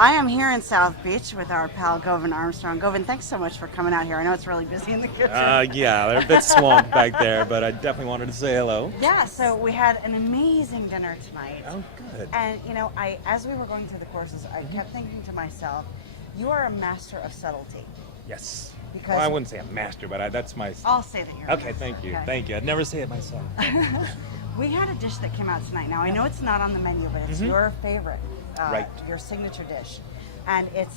I am here in South Beach with our pal Govind Armstrong. Govind, thanks so much for coming out here. I know it's really busy in the kitchen. Yeah, they're a bit swamped back there, but I definitely wanted to say hello. Yeah, so we had an amazing dinner tonight. Oh, good. And you know, as we were going through the courses, I kept thinking to myself, you are a master of subtlety. Yes. Because well, I wouldn't say a master, but that's my... I'll say that you're a Okay, master. thank you. Okay. Thank you. I'd never say it myself. We had a dish that came out tonight. Now, I know it's not on the menu, but it's your favorite, Right. your signature dish. And it's,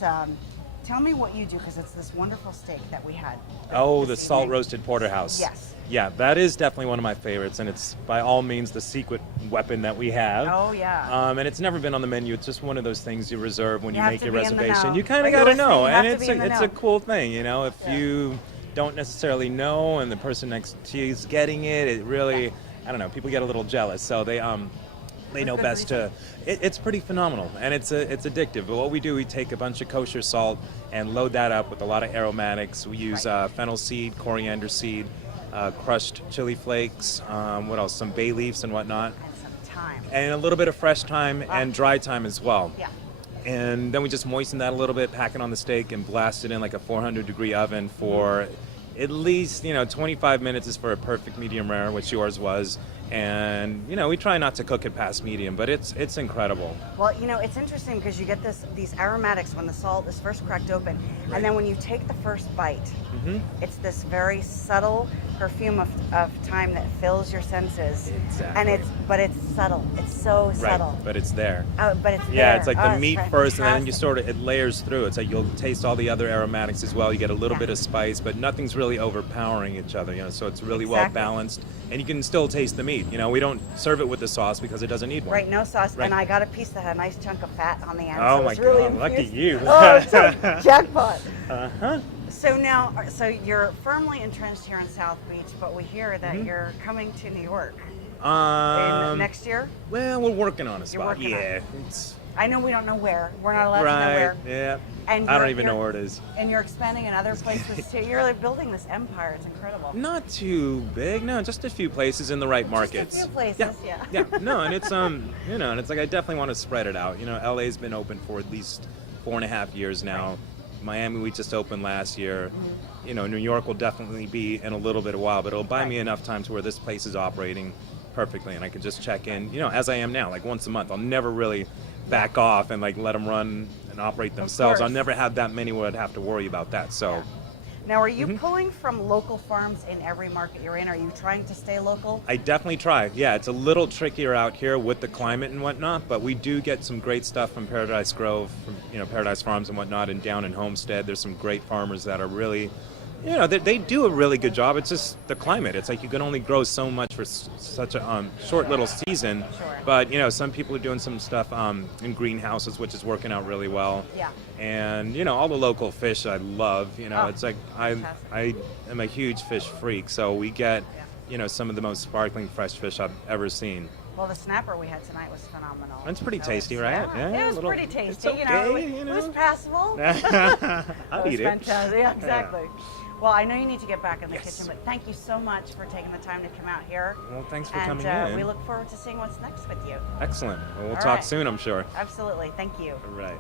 tell me what you do, because it's this wonderful steak that we had. Oh, the this evening. salt-roasted porterhouse. Yes. Yeah, that is definitely one of my favorites, and it's by all means the secret weapon that we have. Oh, yeah. And it's never been on the menu. It's just one of those things you reserve when you have make to your be in the reservation. know. You kind Like of you got to were saying, know, you have and to be in the it's know. a cool thing, you know. If Yeah. you don't necessarily know, and the person next to you is getting it, it really, I don't know. People get a little jealous, so they know good best to. It's pretty phenomenal, and it's addictive. But what we do, we take a bunch of kosher salt and load that up with a lot of aromatics. We use fennel seed, coriander seed, crushed chili flakes. What else? Some bay leaves and whatnot, And some thyme. and a little bit of fresh thyme and dry thyme as well. Yeah. And then we just moisten that a little bit, pack it on the steak, and blast it in like a 400-degree oven for at least 25 minutes is for a perfect medium rare, which yours was. And we try not to cook it past medium, but it's incredible. Well, it's interesting because you get these aromatics when the salt is first cracked open, and then when you take the first bite, it's this very subtle perfume of thyme that fills your senses. Exactly. And but it's subtle. It's so subtle. Right, but it's there. But it's Yeah, there. it's like the meat first, and then you fantastic. it layers through. It's like you'll taste all the other aromatics as well. You get a little bit of spice, but nothing's really overpowering each other. So it's really well Exactly. balanced, and you can still taste the meat. We don't serve it with the sauce because it doesn't need one. Right, no sauce, Right. and I got a piece that had a nice chunk of fat on the end. Oh so my it's really God, lucky infused. you. Oh, it's a jackpot. Uh-huh. So you're firmly entrenched here in South Beach, but we hear that you're coming to New York in next year. Well, we're working on a spot. working on Yeah, it. it's I know we don't know where. We're not allowed to know right. where. Yeah, And I don't you're- even know where it is. And you're expanding in other places too. You're like building this empire. It's incredible. Not too big, no, just a few places in the right markets. Just a few places, yeah. Yeah, no, and it's and it's like I definitely want to spread it out. LA's been open for at least 4.5 years now. Miami we just opened last year. New York will definitely be in a little bit of while, but it'll buy me enough time to where this place is operating perfectly, and I can just check in, as I am now, like once a month. I'll never really back off and like let them run and operate themselves. I'll course. never have that many where I'd have to worry about that. So. Now, are you pulling from local farms in every market you're in? Are you trying to stay local? I definitely try. Yeah, it's a little trickier out here with the climate and whatnot, but we do get some great stuff from Paradise Grove, from Paradise Farms and whatnot, and down in Homestead. There's some great farmers that are really, they do a really good job. It's just the climate. It's like you can only grow so much for such a short little season. Sure. But some people are doing some stuff in greenhouses, which is working out really well. Yeah. And all the local fish I love. It's like fantastic. I am a huge fish freak, so we get some of the most sparkling fresh fish I've ever seen. Well, the snapper we had tonight was phenomenal. It's pretty So tasty, it's- right? Yeah, Yeah, it was a little- pretty tasty. it's okay, It was passable. I'll It was eat it. fantastic. Yeah, exactly. Well, I know you need to get back in the Yes. kitchen, but thank you so much for taking the time to come out here. Well, thanks for And coming in. we look forward to seeing what's next with you. Excellent. Well, we'll All talk right. soon, I'm sure. Absolutely. Thank you. All right.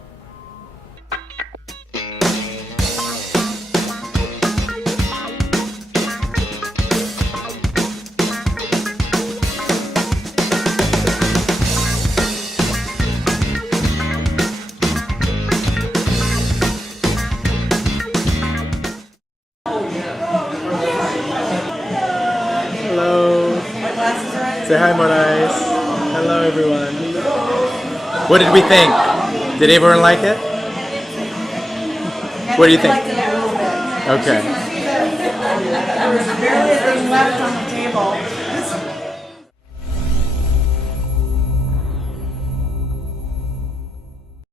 Hello. Say hi, Morais. Hello, everyone. What did we think? Did everyone like it? What do you think? Okay. There was barely anything left on the table.